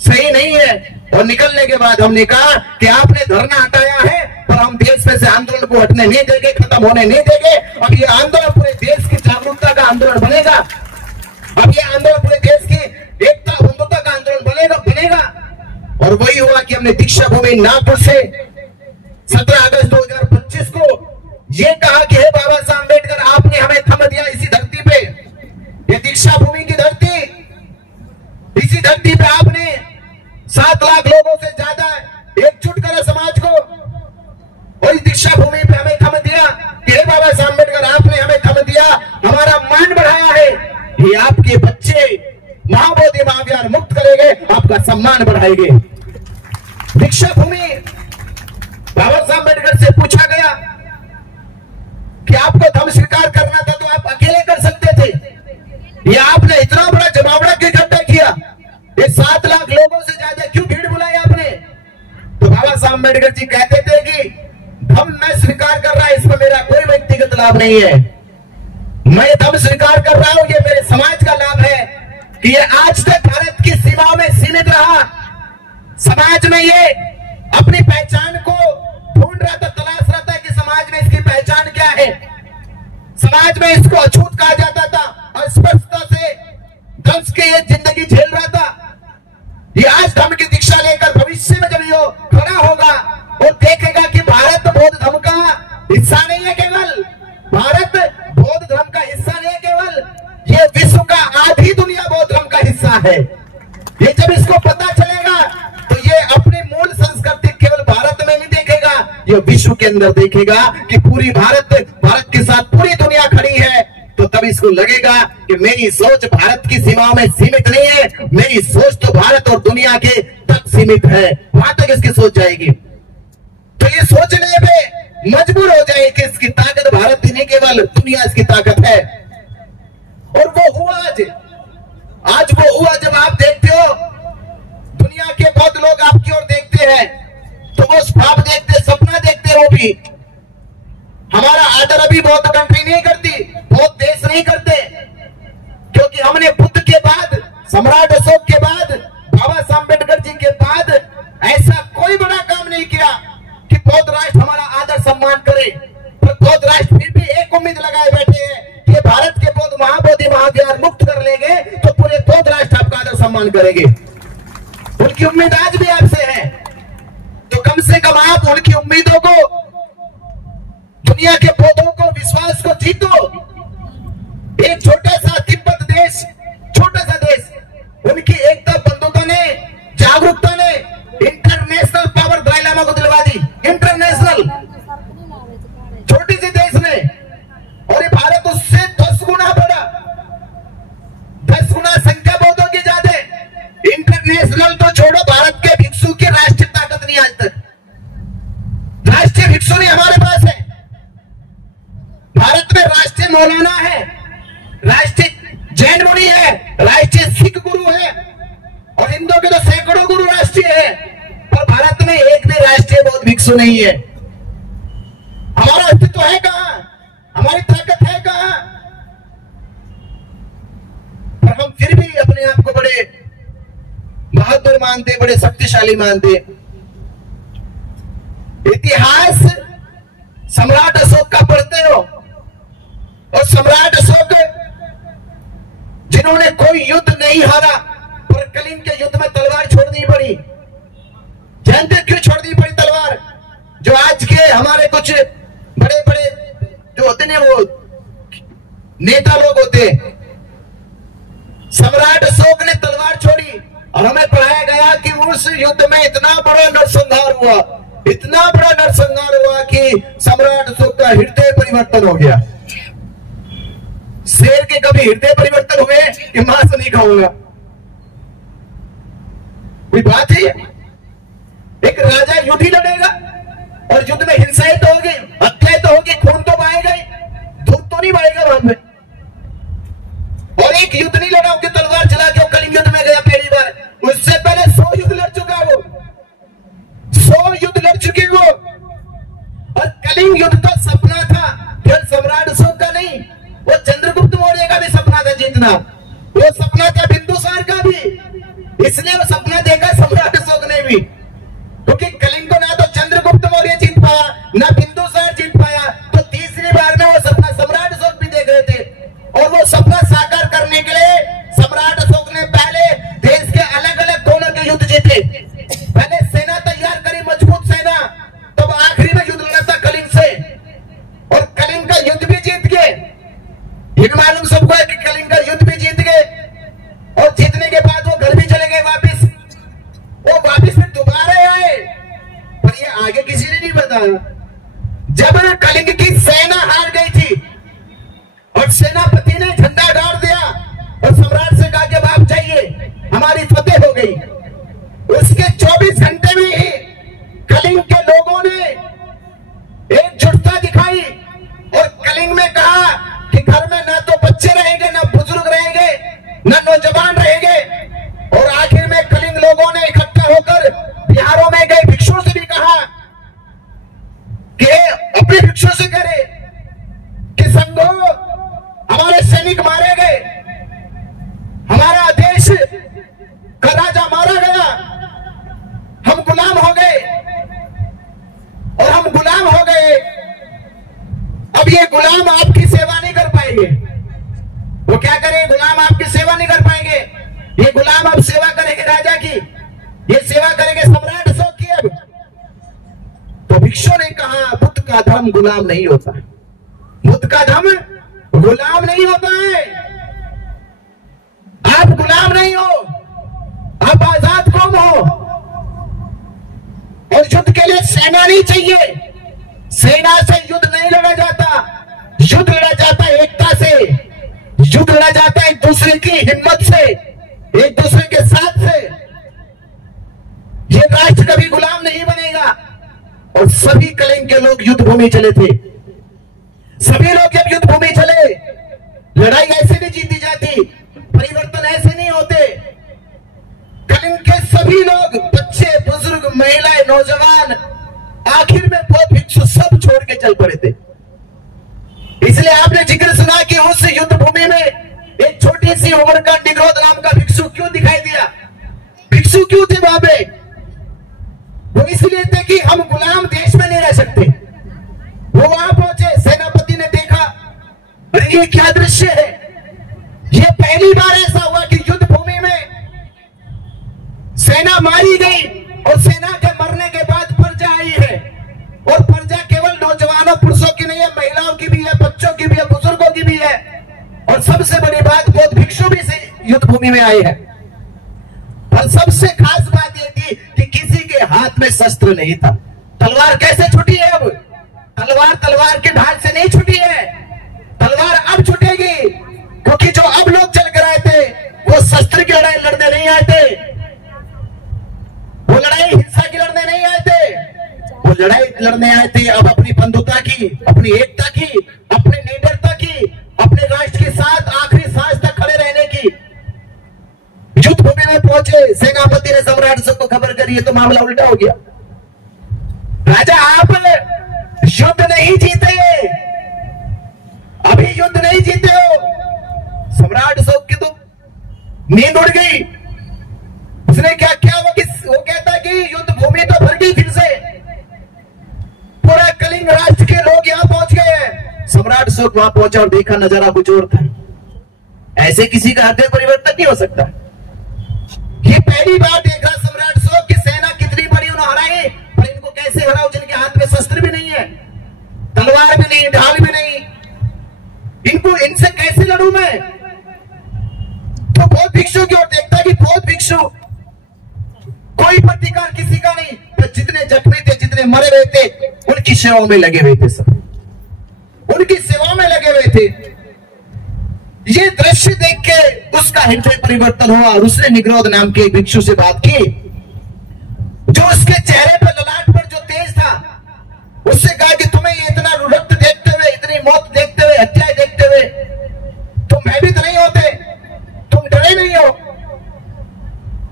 सही नहीं है। और निकलने के बाद हमने कहा कि आपने धरना हटाया है, पर हम देश में से आंदोलन को हटने नहीं देंगे, खत्म होने नहीं देंगे। अब ये आंदोलन पूरे देश की जागरूकता का आंदोलन बनेगा, अब ये आंदोलन पूरे देश की एकता बंधुता का आंदोलन बनेगा। और वही हुआ कि हमने दीक्षा भूमि नागपुर से 17 अगस्त 2025 को ये कहा कि हे बाबा साहब अम्बेडकर, आपने हमें थम दिया इसी धरती पे, ये दीक्षा भूमि की धरती, इसी धरती पे आपने 7 लाख लोगों से ज्यादा एकजुट करा समाज को, और इस दीक्षा भूमि पे हमें थम दिया कि हे बाबा साहब अम्बेडकर, आपने हमें थम दिया, हमारा मान बढ़ाया है। ये आपके बच्चे महाबोधि महावीर मुक्त करेंगे, आपका सम्मान बढ़ाएंगे। दीक्षा भूमि बाबा साहब अम्बेडकर से पूछा गया कि आपको धर्म स्वीकार करना था तो आप अकेले कर सकते थे, ये आपने इतना बड़ा जमावड़ा क्यों इकट्ठा किया? ये 7 लाख लोगों से ज्यादा क्यों भीड़ बुलाई आपने? तो बाबा साहब अम्बेडकर जी कहते थे कि धर्म मैं स्वीकार कर रहा है, इसमें मेरा कोई व्यक्तिगत लाभ नहीं है, मैं धर्म स्वीकार कर रहा हूं, ये मेरे समाज का लाभ है कि ये आज तक भारत की सीमाओं में सीमित रहा, समाज में ये अपनी पहचान को ढूंढ रहा था, तलाश रहा था कि समाज में इसकी पहचान क्या है। समाज में इसको अछूत कहा जाता था, अस्पष्टता से ध्वंस के ये जिंदगी झेल रहा था, ये आज धर्म की दीक्षा लेकर भविष्य में जब ये खड़ा होगा वो देखेगा कि भारत बौद्ध धर्म का हिस्सा नहीं है, केवल भारत बौद्ध धर्म का हिस्सा नहीं है, केवल ये विश्व का आधी दुनिया बौद्ध धर्म का हिस्सा है। ये जब इसको पता चलेगा तो ये अपनी मूल संस्कृति केवल भारत में नहीं देखेगा, ये विश्व के अंदर देखेगा कि पूरी भारत के साथ पूरी दुनिया खड़ी है। तो तब इसको लगेगा कि मेरी सोच भारत की सीमाओं में सीमित नहीं है, मेरी सोच तो भारत और दुनिया के तक सीमित है, वहां तक इसकी सोच जाएगी। तो ये सोचने पे मजबूर हो जाए कि इसकी ताकत भारत ही नहीं केवल दुनिया इसकी ताकत है। और वो हुआ आज वो हुआ जब आप देखते हो दुनिया के बहुत लोग आपकी ओर देखते हैं तो वो ख्वाब देखते, सपना देखते हो भी हमारा आदर अभी बहुत कंट्री नहीं करती, बहुत देश नहीं करते, क्योंकि हमने बुद्ध के बाद, सम्राट अशोक के बाद, बाबा साहब अम्बेडकर जी के बाद ऐसा कोई बड़ा काम नहीं किया कि बौद्ध राष्ट्र हमारा आदर सम्मान करे। पर बौद्ध राष्ट्र फिर भी एक उम्मीद लगाए बैठे हैं कि भारत के बौद्ध महाबोधि महाविहार मुक्त कर लेंगे तो पूरे बौद्ध राष्ट्र आपका आदर सम्मान करेंगे। उनकी उम्मीद आज भी आपसे है, तो कम से कम आप उनकी उम्मीदों को, दुनिया के बौद्धों को, विश्वास को जीतो। एक छोटा सा तिब्बत देश, छोटा सा देश, उनकी एकता बंधुता ने, जागरूकता ने इंटरनेशनल पावर दलाई लामा को दिलवा दी। इंटरनेशनल छोटी सी देश ने, और ये भारत उससे 10 गुना बड़ा, 10 गुना संख्या बौद्धों की ज्यादा। इंटरनेशनल तो छोड़ो, भारत के भिक्षु की राष्ट्रीय ताकत नहीं आज तक, राष्ट्रीय भिक्षु नहीं हमारे पास है। भारत में राष्ट्रीय मौलाना है, राष्ट्रीय जैन मुनि है, राष्ट्रीय सिख गुरु है, और हिंदुओं के तो सैकड़ों गुरु राष्ट्रीय है, पर भारत में एक भी राष्ट्रीय बौद्ध भिक्षु नहीं है। हमारा अस्तित्व है कहां, हमारी ताकत है कहां? पर हम फिर भी अपने आप को बड़े बहादुर मानते, बड़े शक्तिशाली मानते। इतिहास सम्राट अशोक का पढ़ते हो, और सम्राट अशोक जिन्होंने कोई युद्ध नहीं हारा, पर कलिंग के युद्ध में तलवार छोड़नी पड़ी। जानते क्यों छोड़नी पड़ी तलवार? जो आज के हमारे कुछ बड़े बड़े जो होते हैं वो नेता लोग होते, सम्राट अशोक ने तलवार छोड़ी, और हमें पढ़ाया गया कि उस युद्ध में इतना बड़ा नरसंहार हुआ, इतना बड़ा नरसंहार हुआ कि सम्राट अशोक का हृदय परिवर्तन हो गया। शेर के कभी हृदय परिवर्तन हुए कि मांस नहीं खाऊंगा? कोई बात है? एक राजा युद्ध ही लड़ेगा, और युद्ध में हिंसाएं तो होगी, हत्याएं तो होगी, खून तो बहेगा, धूप तो नहीं बहेगा वहां में। और एक युद्ध नहीं लड़ा कि तलवार चला के कलिंग युद्ध में गया पहली बार, उससे पहले 100 युद्ध लड़ चुका वो, 100 युद्ध लड़ चुके वो। और कलिंग युद्ध का सपना था केवल सम्राट अशोक का नहीं, वो चंद्रगुप्त मौर्य का भी सपना था जीतना, वो सपना था बिंदुसार का भी, इसलिए वो सपना देखा सम्राट अशोक ने भी, क्योंकि कलिंग को ना तो चंद्रगुप्त मौर्य जीत पाया, ना बिंदुसार जीत पाया, तो तीसरी बार में वो सपना सम्राट अशोक भी देख रहे थे। और वो सपना साकार करने के लिए सम्राट अशोक ने पहले देश के अलग अलग कोनों के युद्ध जीते, पहले सेना तैयार करी, मजबूत सेना, तब आखिरी में युद्ध लड़ा था कलिंग से, और कलिंग का युद्ध भी जीत गए। ये मालूम सबको है कि कलिंग का युद्ध भी जीत गए, और जीतने के बाद वो घर भी चले गए वापिस, वो वापिस फिर दोबारा आए, पर ये आगे किसी ने नहीं बताया। जब कलिंग की सेना हार गई थी और सेनापति ने झंडा गाड़ दिया और सम्राट से कहा कि अब आप जाइए, हमारी फतेह हो गई, उसके 24 घंटे में ही कलिंग के लोगों ने एकजुटता दिखाई और कलिंग में कहा कि घर में ना तो बच्चे रहेंगे, ना बुजुर्ग रहेंगे, ना नौजवान रहेंगे। और आखिर में कलिंग लोगों ने इकट्ठा होकर बिहारों में गए, भिक्षुओं से भी कहा कि अपने भिक्षुओं से करे कि संघो हमारे सैनिक मारे गए, हमारा देश का राजा मारा गया, हम गुलाम हो गए, और हम गुलाम हो गए, अब ये गुलाम आपकी सेवा नहीं कर पाएंगे। वो क्या करें, गुलाम आपकी सेवा नहीं कर पाएंगे। ये गुलाम अब सेवा करेंगे राजा की, ये सेवा करेंगे सम्राट अशोक की। अब तो भिक्षु ने कहा, बुद्ध का धर्म गुलाम नहीं होता, बुद्ध का धर्म गुलाम नहीं होता है। आप गुलाम नहीं हो, आप आजाद कौम हो। और युद्ध के लिए सेना नहीं चाहिए, सेना से युद्ध नहीं लड़ा जाता, युद्ध लड़ा जाता है एकता से, युद्ध लड़ा जाता है एक दूसरे की हिम्मत से, एक दूसरे के साथ से। ये राष्ट्र कभी गुलाम नहीं बनेगा। और सभी कलिंग के लोग युद्ध भूमि चले थे, सभी लोग जब युद्ध भूमि चले, लड़ाई ऐसे नहीं जीती जाती, परिवर्तन ऐसे नहीं होते। कलिंग के सभी लोग, बच्चे, बुजुर्ग, महिलाएं, नौजवान, आखिर में बौद्ध भिक्षु सब छोड़ के चल पड़े थे। इसलिए आपने जिक्र सुना कि उस युद्ध भूमि में एक छोटी सी उम्र का निग्रोध नाम का भिक्षु क्यों दिखाई दिया। भिक्षु क्यों थे वहां पे? वो इसलिए थे कि हम गुलाम देश में नहीं रह सकते। वो वहां पहुंचे, सेनापति ने देखा, अरे ये क्या दृश्य है। ये पहली बार ऐसा हुआ कि युद्ध भूमि में सेना मारी गई और सेना के मरने के बाद प्रजा आई है। और प्रजा केवल नौजवानों पुरुषों की नहीं है, महिलाओं की भी है, बच्चों की भी है, बुजुर्गों की भी है। और सबसे बड़ी बात, बौद्ध भिक्षु भी से युद्ध भूमि में आए हैं। और सबसे खास बात यह थी कि किसी के हाथ में शस्त्र नहीं था। तलवार कैसे छुटी है अब? तलवार के ढाल से नहीं छुटी है, तलवार अब छुटेगी। क्योंकि जो अब लोग चल कर आए थे वो शस्त्र की लड़ाई लड़ने नहीं आए थे, वो लड़ाई हिंसा की लड़ने नहीं आए थे, वो लड़ाई लड़ने आए थे अब अपनी बंधुता की, अपनी एकता की, अपनी निडरता की, अपने राष्ट्र के साथ आखिरी सांस तक खड़े रहने की। युद्ध भूमि में पहुंचे, सेनापति ने सम्राट अशोक को खबर करी, तो मामला उल्टा हो गया। राजा, आप युद्ध नहीं जीते, अभी युद्ध नहीं जीते हो। सम्राट अशोक की तो नींद उड़ गई। उसने क्या किया, वो कहता कि युद्ध भूमि तो भर गई फिर से, पूरा कलिंग राष्ट्र के लोग यहां पहुंच गए हैं। सम्राट अशोक वहां पहुंचा और देखा नजारा कुछ और था। ऐसे किसी का हृदय परिवर्तन नहीं हो सकता। ये पहली बार देख रहा सम्राट अशोक की सेना कितनी बड़ी उन्होंने हराई, पर इनको कैसे हराओ जिनके हाथ में शस्त्र भी नहीं है, तलवार भी नहीं, ढाल भी नहीं, इनसे कैसे लड़ूं मैं? तो बौद्ध भिक्षु की ओर देखता कि बौद्ध भिक्षु कोई प्रतिकार किसी का नहीं, तो जितने जख्मी थे, जितने मरे हुए थे, उनकी सेवाओं में लगे हुए थे, सब उनकी सेवाओं में लगे हुए थे। ये दृश्य देख के उसका हृदय परिवर्तन हुआ और उसने निग्रोध नाम के भिक्षु से बात की, जो उसके चेहरे पर, ललाट पर जो तेज था, उससे कहा कि तुम्हें ये इतना रक्त देखते हुए, इतनी मौत देखते हुए, हत्याएं देखते हुए तुम भयभीत नहीं होते, तुम डरे नहीं हो?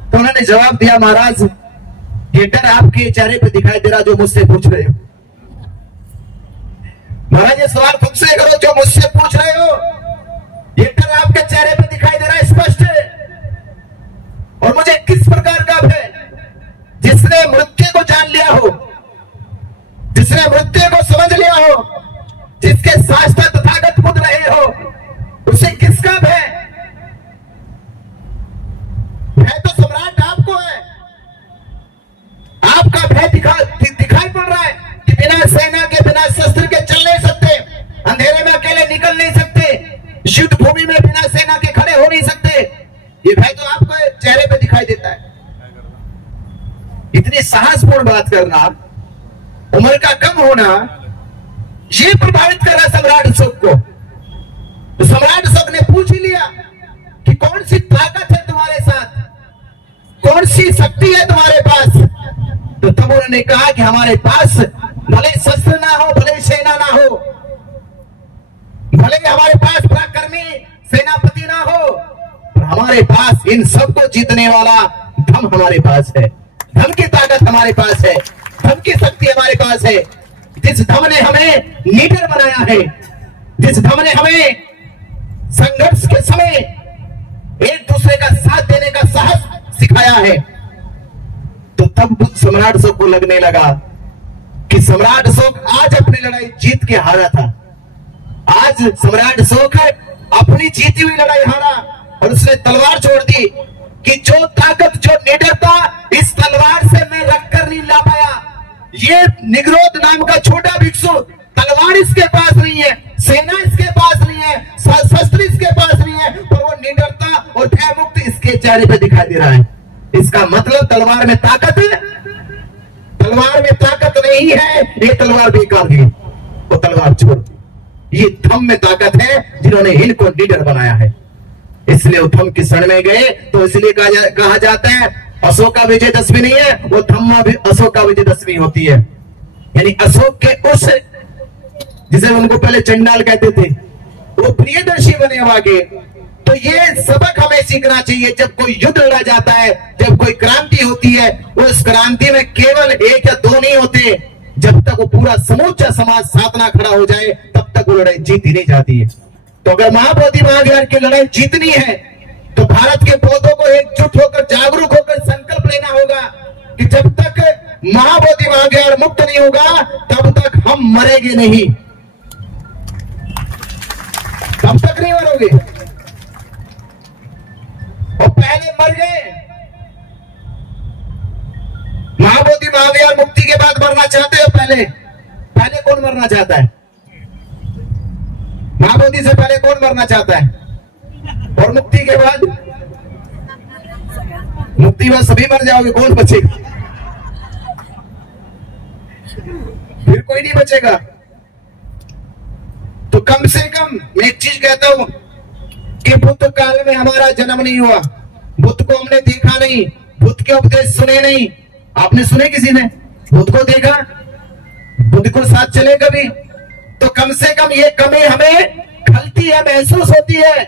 तो उन्होंने जवाब दिया, महाराज ये डर आपके चेहरे पर दिखाई दे रहा जो मुझसे पूछ रहे हो। महाराज ये सवाल खुद से करो जो मुझसे पूछ रहे हो, ये डर आपके चेहरे पर दिखाई दे रहा है स्पष्ट है। और मुझे किस प्रकार का भय? जिसने मृत्यु को जान लिया हो, जिसने मृत्यु को समझ लिया हो, जिसके शास्त्र तथागत बुद्ध रहे हो, उसे किसका भय? भय तो सम्राट आपको है। आपका भय दिखाई पड़ रहा है कि बिना सेना के, बिना शस्त्र के चल नहीं सकते, अंधेरे में अकेले निकल नहीं सकते, युद्ध भूमि में बिना सेना के खड़े हो नहीं सकते। ये भय तो आपको चेहरे पे दिखाई देता है। इतनी साहसपूर्ण बात करना, उम्र का कम होना, ये प्रभावित कर रहा सम्राट अशोक को। तो सम्राट अशोक ने पूछ ही लिया कि कौन सी ताकत है तुम्हारे साथ, कौन सी शक्ति है तुम्हारे पास? तो तब उन्होंने कहा कि हमारे पास भले शस्त्र ना हो, भले सेना ना हो, भले हमारे पास पराक्रमी सेनापति ना हो, पर हमारे पास इन सबको जीतने वाला धम हमारे पास है, धम की ताकत हमारे पास है, धम की शक्ति हमारे पास है। जिस धम ने हमें लीडर बनाया है, जिस धम ने हमें संघर्ष के समय एक दूसरे का साथ देने का साहस सिखाया है। तो तब सम्राट अशोक को लगने लगा कि सम्राट अशोक आज अपनी लड़ाई जीत के हारा था। आज सम्राट अशोक अपनी जीती हुई लड़ाई हारा और उसने तलवार छोड़ दी कि जो ताकत, जो निडरता इस तलवार से मैं रखकर नहीं ला पाया, ये निग्रोध नाम का छोटा भिक्षु, तलवार इसके पास नहीं है, सेना इसके पास नहीं है, शस्त्र इसके पास नहीं है, पर वो निडरता और भय मुक्त इसके चेहरे पे दिखाई दे रहा है। इसका मतलब तलवार में ताकत है, तलवार में ताकत नहीं है, ये तलवार बेकार है, वो तलवार छोड़। ये धम्म में ताकत है जिन्होंने इनको निडर बनाया है। इसलिए वो धम्म की शरण में गए, तो इसलिए कहा जाता है अशोका विजयदशमी नहीं है, वो धम्मा भी अशोका विजयदशमी होती है। यानी अशोक के उस, जिसे उनको पहले चंडाल कहते थे, वो प्रियदर्शी बने वागे। तो ये सबक हमें सीखना चाहिए। जब कोई युद्ध लड़ा जाता है, जब कोई क्रांति होती है, उस क्रांति में केवल एक या दो नहीं होते, जब तक वो पूरा समूचा समाज साथ ना खड़ा हो जाए तब तक वो लड़ाई जीती नहीं जाती है। तो अगर महाबोधि महाविहार की लड़ाई जीतनी है तो भारत के बौद्धों को एकजुट होकर, जागरूक होकर संकल्प लेना होगा कि जब तक महाबोधि महाविहार मुक्त नहीं होगा तब तक हम मरेंगे नहीं, तब तक नहीं मरोगे। और पहले मर गए, महाबोधि महाविहार मुक्ति के बाद मरना चाहते हो? पहले कौन मरना चाहता है? महाबोधि से पहले कौन मरना चाहता है? और मुक्ति के बाद? मुक्ति बाद सभी मर जाओगे, कौन बचेगा? फिर कोई नहीं बचेगा। तो कम से कम मैं एक चीज कहता हूं कि बुद्ध काल में हमारा जन्म नहीं हुआ, बुद्ध को हमने देखा नहीं, बुद्ध के उपदेश सुने नहीं। आपने सुने किसी ने? बुद्ध को देखा? बुद्ध को साथ चले कभी? तो कम से कम ये कमी हमें खलती है, महसूस होती है।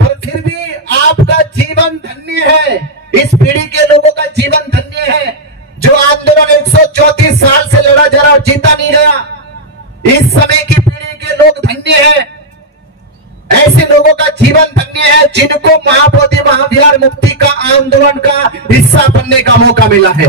पर फिर भी आपका जीवन धन्य है, इस पीढ़ी के लोगों का जीवन धन्य है। जो आंदोलन 134 साल से लड़ा जा रहा और जीता नहीं गया, इस समय की पीढ़ी के लोग धन्य हैं। ऐसे लोगों का जीवन धन्य है जिनको महाबोधि महाविहार मुक्ति का आंदोलन का हिस्सा बनने का मौका मिला है।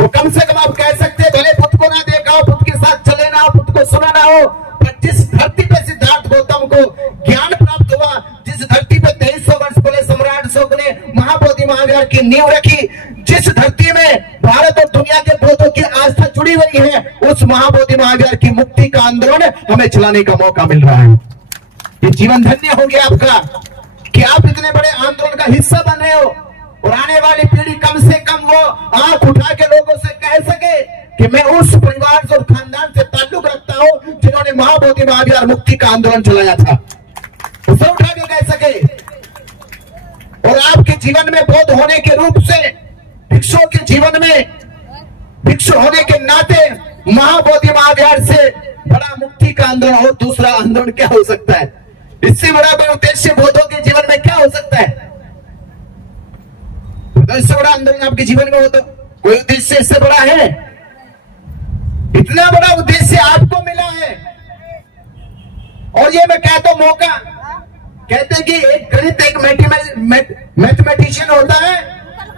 वो कम से कम आप कह सकते हैं, भले बुद्ध को ना देखा हो, बुद्ध के साथ चले ना हो, बुद्ध को सुना ना हो, पर जिस धरती पे सिद्धार्थ गौतम को ज्ञान प्राप्त हुआ, जिस धरती पे 2300 वर्ष पहले सम्राट अशोक ने महाबोधि महाविहार की नींव रखी, जिस धरती में भारत और दुनिया के बौद्धों की आस्था जुड़ी हुई है, उस महाबोधि महाविहार की मुक्ति का आंदोलन हमें चलाने का मौका मिल रहा है। ये जीवन धन्य हो गया आपका कि आप इतने बड़े आंदोलन का हिस्सा बन रहे हो और आने वाली पीढ़ी कम से कम वो आंख उठा के लोगों से कह सके कि मैं उस परिवार से और खानदान से ताल्लुक रखता हूं जिन्होंने महाबोधि महाविहार मुक्ति का आंदोलन चलाया था, उसे उठा के कह सके। और आपके जीवन में बौद्ध होने के रूप से, भिक्षुओं के जीवन में भिक्षु होने के नाते महाबोधि महाविहार से बड़ा मुक्ति का आंदोलन और दूसरा आंदोलन क्या हो सकता है? इससे बड़ा कोई उद्देश्य बौद्धों के जीवन में क्या हो सकता है? तो इससे बड़ा आंदोलन आपके जीवन में हो तो कोई उद्देश्य इससे बड़ा है? इतना बड़ा उद्देश्य आपको मिला है। और ये मैं कहता हूं मौका, कहते हैं कि एक गणित, एक मैथमेटिशियन होता है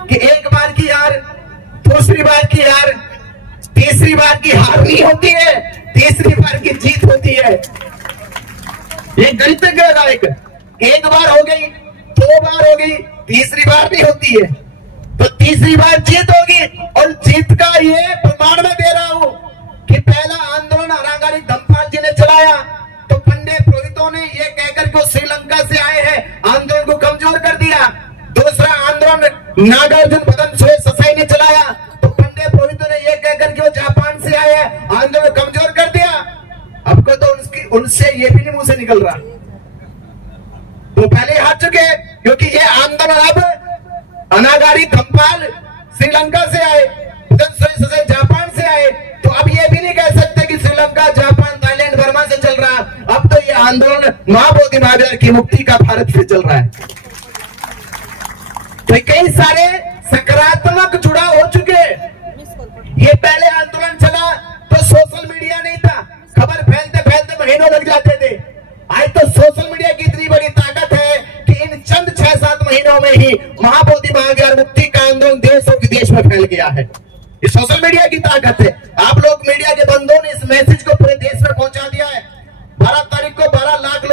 कि एक बार की हार, दूसरी बार की हार, तीसरी बार की हार नहीं होती है, तीसरी बार की जीत होती है। ये गणितज्ञ है, एक बार हो गई, दो बार हो गई, तीसरी बार नहीं होती है, तो तीसरी बार जीत होगी। और जीत का ये प्रमाण मैं दे रहा हूं कि पहला आंदोलन अनागारी धम्मपाल जी ने चलाया, तो पंडित पुरोहितों ने ये कहकर के श्रीलंका से आए हैं आंदोलन को कमजोर कर दिया। दूसरा आंदोलन नागार्जुन मदन सोए ससाई ने चलाया, तो पंडित पुरोहितों ने ये कहकर के वो जापान से आए हैं आंदोलन को कमजोर कर दिया। अब को तो उनसे ये भी नहीं मुंह से निकल रहा, वो पहले हार चुके, क्योंकि ये आंदोलन अब अनागारी धम्मपाल श्रीलंका से आए, जापान से आए, तो अब ये भी नहीं कह सकते कि श्रीलंका, जापान, थाईलैंड, बर्मा से चल रहा। अब तो ये आंदोलन महाबोधि महाविहार की मुक्ति का भारत से चल रहा है। तो कई सारे सकारात्मक जुड़ाव हो चुके। ये पहले आंदोलन चला तो सोशल मीडिया नहीं था, खबर फैलते फैलते महीनों लग जाते थे। आज तो सोशल मीडिया की इतनी बड़ी ताकत है कि इन चंद 6-7 महीनों में ही महाबोधि महाविहार मुक्ति का आंदोलन देश और विदेश में फैल गया है। ये सोशल मीडिया की ताकत है। आप लोग मीडिया के बंधुओं ने इस मैसेज को पूरे देश में पहुंचा दिया है। 12 तारीख को 12 लाख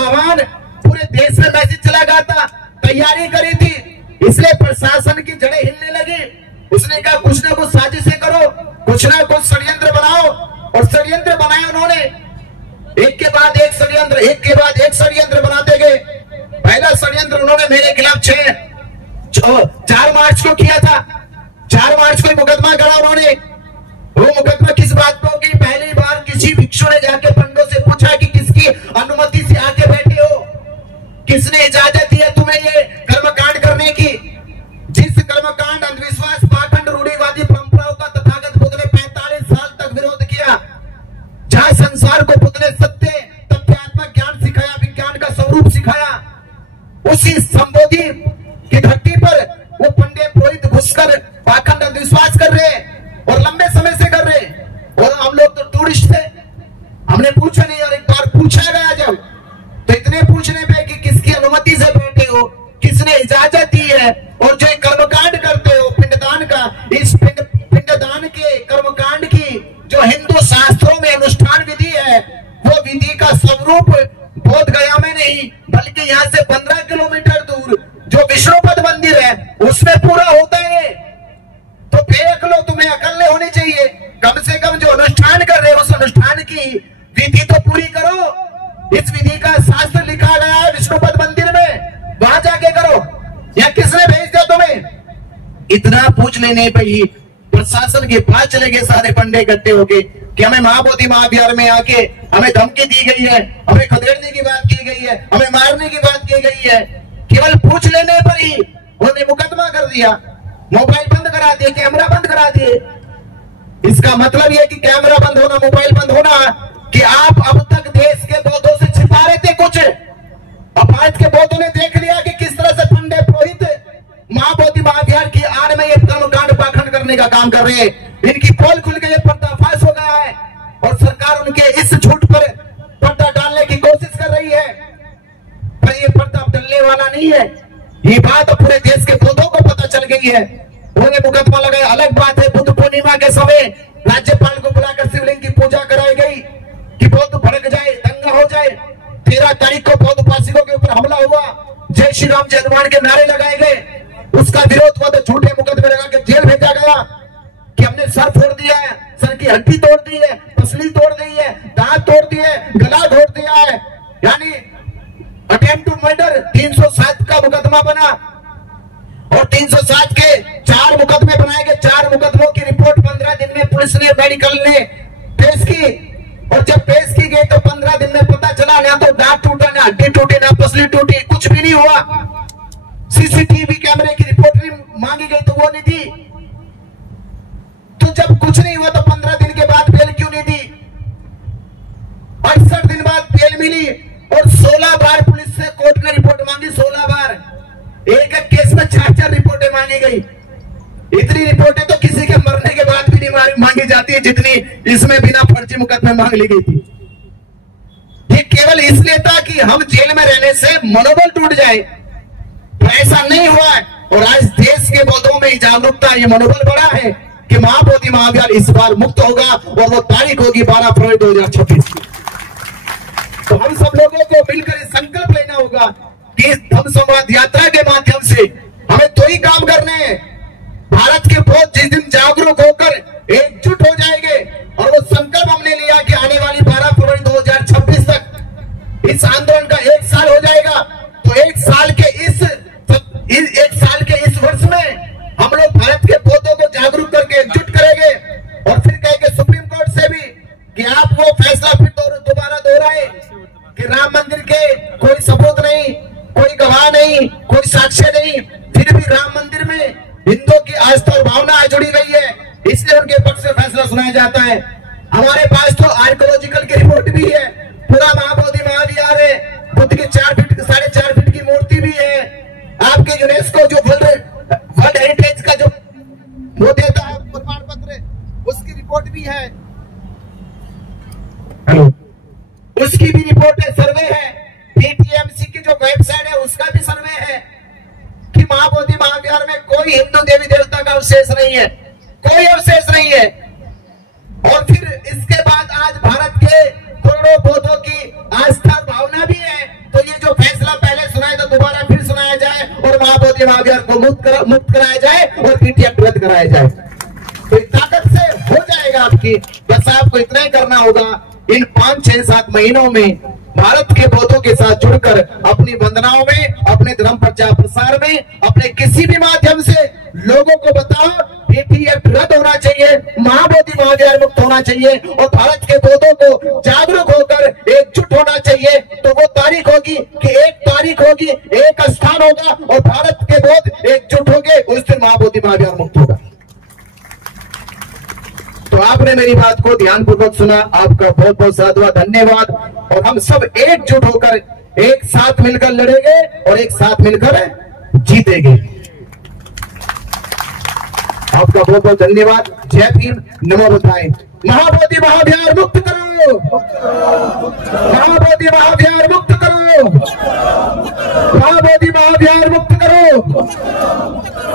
आह्वान पूरे देश में मैसेज चला गया था, तैयारी करी थी, इसलिए प्रशासन की जड़ें हिलने लगी। उसने कहा कुछ ना कुछ साजिशें करो, कुछ ना कुछ षड्यंत्र बनाओ, और षड्यंत्र बनाया उन्होंने। एक के बाद एक षड्यंत्र, एक के बाद एक षड्यंत्र बनाते गए। पहला षड्यंत्र उन्होंने मेरे खिलाफ 4 मार्च को किया था। 4 मार्च को मुकदमा करा उन्होंने। वो मुकदमा किस बात पर की? पहली बार किसी भिक्षु ने जाके पंडों से पूछा कि किसकी अनुमति से आके बैठे हो, किसने इजाजत दी है तुम्हें ये कर्मकांड करने की? जिस कर्मकांड, अंधविश्वास, पाखंड, रूढ़िवादी परंपराओं का तथागत बुद्ध ने 45 साल तक विरोध किया, जहां संसार को बुद्ध ने सत्य, तथ्यात्मक ज्ञान सिखाया, विज्ञान का स्वरूप सिखाया, उसी संबोधि की धरती पर वो पंडित पुरोहित घुसकर पाखंड, अंधविश्वास कर रहे और लंबे समय से कर रहे। और हम लोग तो टूरिस्ट थे, हमने पूछा नहीं, और एक बार पूछा गया जब, तो इतने पूछने पे कि किसकी अनुमति से बैठे हो, किसने इजाजत दी है, और जो कर्मकांड करते हो पिंडदान का, इस पिंडदान के कर्मकांड की जो हिंदू शास्त्रों में अनुष्ठान विधि है, वो विधि का स्वरूप बोध गया में नहीं बल्कि यहाँ से 15 किलोमीटर दूर जो विष्णुपद मंदिर है उसमें पूरा होता है। तो देख लो, तुम्हें अकल होनी चाहिए, कम से कम जो अनुष्ठान कर रहे हो उस अनुष्ठान की विधि तो पूरी करो। इस विधि का शास्त्र लिखा गया है विष्णुपद मंदिर में, वहां जाके करो, या किसने भेज दिया तुम्हें? इतना पूछने नहीं पाई, प्रशासन के पास चले गए सारे पंडे इकट्ठे होके कि हमें महाबोधि महाविहार में आके हमें धमकी दी गई है, हमें खदेड़ने की बात की गई है, हमें मारने की बात की गई है। केवल पूछ लेने पर ही उन्होंने मुकदमा कर दिया, मोबाइल बंद करा दिए, कैमरा बंद करा दिए। इसका मतलब यह कि कैमरा बंद होना, मोबाइल बंद होना, कि आप अब तक देश के बौद्धों से छिपा रहे थे कुछ। अब भारत के बौद्धों ने देख लिया कि किस तरह से पंडित पुरोहित महाबोधि महाविहार की आड़ में ये कर्मकांड पाखंड करने का काम कर रहे हैं। इनकी पोल खुल गई, पर्दाफाश हो गया है, और सरकार उनके इस झूठ पर पर्दा डालने की कोशिश कर रही है, पर ये पर्दा डलने वाला नहीं है। ये बात पूरे देश के बौद्धों को पता चल गई है, उन्होंने मुकदमा लगाया। अलग बात है, बुद्ध पूर्णिमा के समय राज्यपाल को बुलाकर शिवलिंग की पूजा कराई गई कि बौद्ध भड़क जाए, दंगा हो जाए। 13 तारीख को बौद्ध उपासकों के ऊपर हमला हुआ, जय श्री राम, जय हनुमान के नारे लगाए गए, उसका विरोध हुआ तो झूठे मुकदमे लगा के जेल भेजा गया कि हमने सर फोड़ दिया है, सर की हड्डी तोड़ दी है, पसली तोड़ दी है, दांत तोड़ दिए, गला तोड़ दिया है, यानी अटेम्प्ट टू मर्डर 307 का मुकदमा बना, और 307 के 4 मुकदमे बनाए गए। 4 मुकदमों की रिपोर्ट 15 दिन में पुलिस ने, मेडिकल ने पेश की, और जब पेश की गई तो 15 दिन में पता चला ना तो दांत टूटा, ना हड्डी टूटी, ना पसली टूटी, कुछ भी नहीं हुआ। सीसीटीवी कैमरे की रिपोर्ट भी मांगी गई तो वो नहीं दी। तो जब कुछ नहीं हुआ तो 15 दिन के बाद बेल क्यों नहीं दी? 68 दिन बाद बेल मिली, और 16 बार पुलिस से कोर्ट ने रिपोर्ट मांगी, 16 बार। एक एक केस में 4-4 रिपोर्टें मांगी गई। इतनी रिपोर्टें तो किसी के मरने के बाद भी नहीं मांगी जाती है जितनी इसमें बिना फर्जी मुकदमे मांग ली गई थी। ये केवल इसलिए था कि हम जेल में रहने से मनोबल टूट जाए, तो ऐसा नहीं हुआ है। और आज देश के बौद्धों में जागरूकता, ये मनोबल बढ़ा है कि महाबोधि महाविहार इस बार मुक्त होगा, और वो तारीख होगी 12 फरवरी 2026 की। तो हम सब लोगों को मिलकर संकल्प लेना होगा कि धम्म संवाद यात्रा के माध्यम से हमें 2 ही काम करने हैं। भारत के बौद्ध जिस दिन जागरूक होकर एकजुट हो जाएंगे, और वो संकल्प हमने लिया कि आने वाली 12 फरवरी 2026 तक इस आंदोलन का 1 साल हो जाएगा, तो 1 साल के इस वर्ष में हम लोग भारत के बौद्धों को जागरूक करके एकजुट करेंगे, और फिर कहेंगे सुप्रीम कोर्ट से भी कि आप वो फैसला फिर दोबारा दोहराए कि राम मंदिर के कोई सबूत नहीं, कोई गवाह नहीं, कोई साक्ष्य नहीं, फिर भी राम मंदिर में हिंदुओं की आस्था और भावना जुड़ी गई है, इसलिए उनके पक्ष से फैसला सुनाया जाता है। हमारे पास तो आर्कियोलॉजिकल की रिपोर्ट भी है, पूरा महाबोधि महाविहार है, बुद्ध की 4.5 फीट की मूर्ति भी है, आपके यूनेस्को जो वर्ल्ड हेरिटेज का जो वो देता है प्रमाण पत्र, उसकी रिपोर्ट भी है, उसकी भी रिपोर्ट है, सर्वे है, पीटीएमसी की जो वेबसाइट है उसका भी सर्वे है कि महाबोधि महाविहार में कोई हिंदू देवी देवता का अवशेष नहीं है, कोई अवशेष नहीं है। और फिर इसके बाद आज भारत के करोड़ों बौद्धों की आस्था भावना भी है, तो मुक्त कराया जाए और बीटी एक्ट रद्द कराया जाए। तो ताकत से हो जाएगा आपकी। बस आपको इतना ही करना होगा, इन 5, 6, 7 महीनों में भारत के बौद्धों के साथ जुड़कर अपनी वंदनाओं में, अपने धर्म प्रचार प्रसार में, अपने किसी भी माध्यम से लोगों को बताओ बीटी एक्ट रद्द होना चाहिए, महाबोधि महाविहार मुक्त होना चाहिए और भारत के बौद्धों को जागरूक होकर एकजुट होना चाहिए। तो वो तारीख होगी कि 1 तारीख होगी, 1 स्थान होगा और भारत के बौद्ध एकजुट होंगे, उस दिन महाबोधि महाविहार मुक्त होगा। तो आपने मेरी बात को ध्यानपूर्वक सुना, आपका बहुत बहुत साधुवाद, धन्यवाद। और हम सब एकजुट होकर एक साथ मिलकर लड़ेंगे और एक साथ मिलकर जीतेंगे। आपका बहुत बहुत धन्यवाद। जय भीम, नमो बुद्धाय। महाबोधि महाविहार मुक्त करो, महाबोधि महाविहार मुक्त करो, महाबोधि महाविहार मुक्त करो,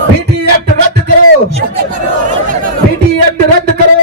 बीटी एक्ट रद्द करो, बीटी एक्ट रद्द करो।